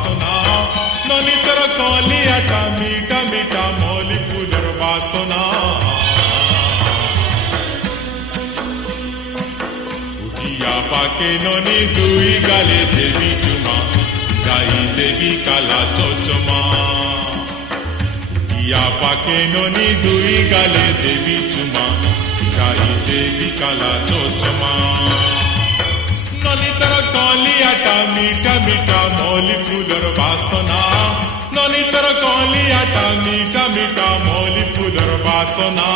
বাসনা ননি তোর কলিয়াটা মিঠা মিঠা মলি ফুলের বাসনা উঠিয়া পাকে ননি দুই গালে দেবী চুমা গাই দেবী কালা চচমা উঠিয়া পাকে ননি দুই গালে দেবী চুমা গাই দেবী কালা চচমা ননি তোর কলিয়াটা মিঠা মিঠা মলি ফুলের বাসনা ননি তোর কলিয়াটা মিঠা মিঠা মলি ফুলের বাসনা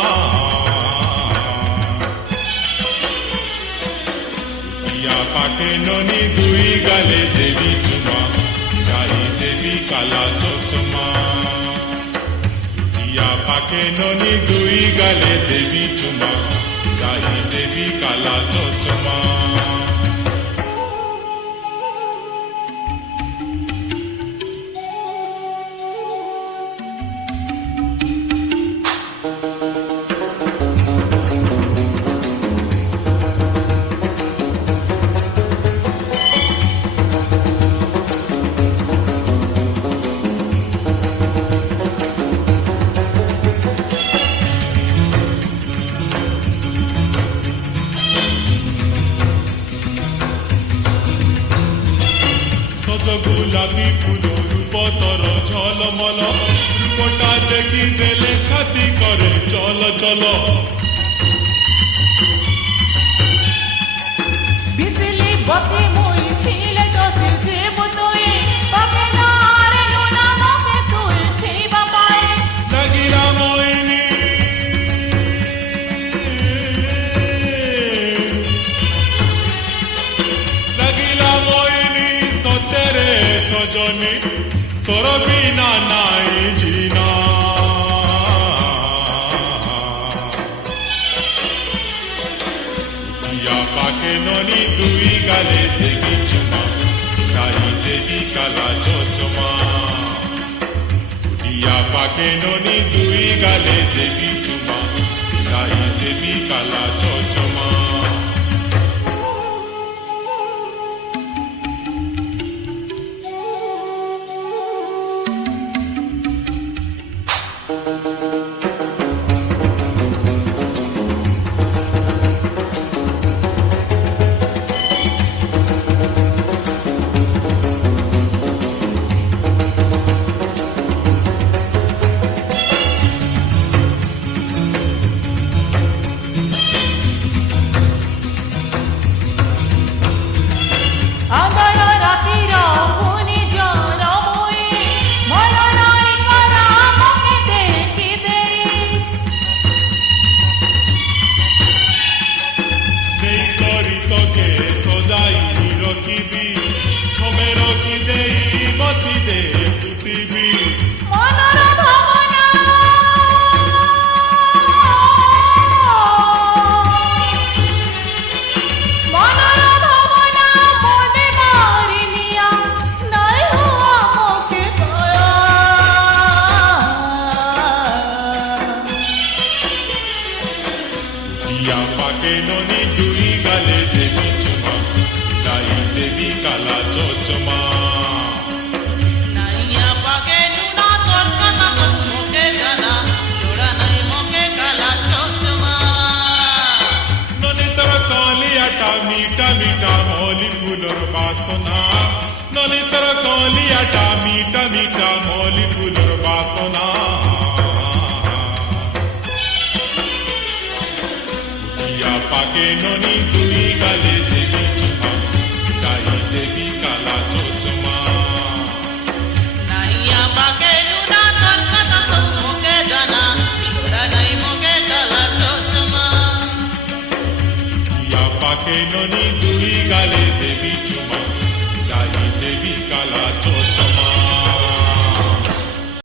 ইয়া পাকে ননি দুই গালে দেবী চুমা গাই দেবী কালা চচমা ইয়া পাকে ননি দুই গালে দেবী চুমা গাই দেবী কালা চচমা গোলাপি ফুল রূপ তর ঝলমল রূপটা দেখি দেলে ছাতি করে চল চল বিজলি বতি মই ছিলে দসে দেব তোয়ে পাবে না রে লোনা মকে তুই সেই বাবায়ে লাগিলা মইনি লাগিলা মইনি সতেরে সজনী তোর বিনা নাই জিনা ইয়া পাকে ননি দুই গালে দেবী চুমা গাই দেবী কালা চচমা ইয়া পাকে ননি দুই গালে দেবী চুমা গাই দেবী কালা চচমা সজাই রকিবি ছবে রকি দেই বসি দে তুতিবি মনর ভাবনা মনর ভাবনা মনে মারিনিয়া নাই হুয়া মকে কয়া ইয়া পাকে ননি দুই গালে দেবী চুমা গাই দেবী কালা চচমা নাইয়া পাগে নুনা তোর কথা মকে জানা জোড়া নাই মকে কালা চশমা ননি তোর কলিয়াটা মিঠা মিঠা মলি ফুলের বাসনা ননি তোর কলিয়াটা মিঠা মিঠা মলি ফুলের বাসনা ইয়া পাকে ননি দুই গালে দেবী চুমা গাই দেবী কালা চচমা নাইয়া পাগে নুনা তোর কথা মকে জানা জোড়া নাই মকে কালা চশমা ইয়া পাকে ননি দুই গালে দেবী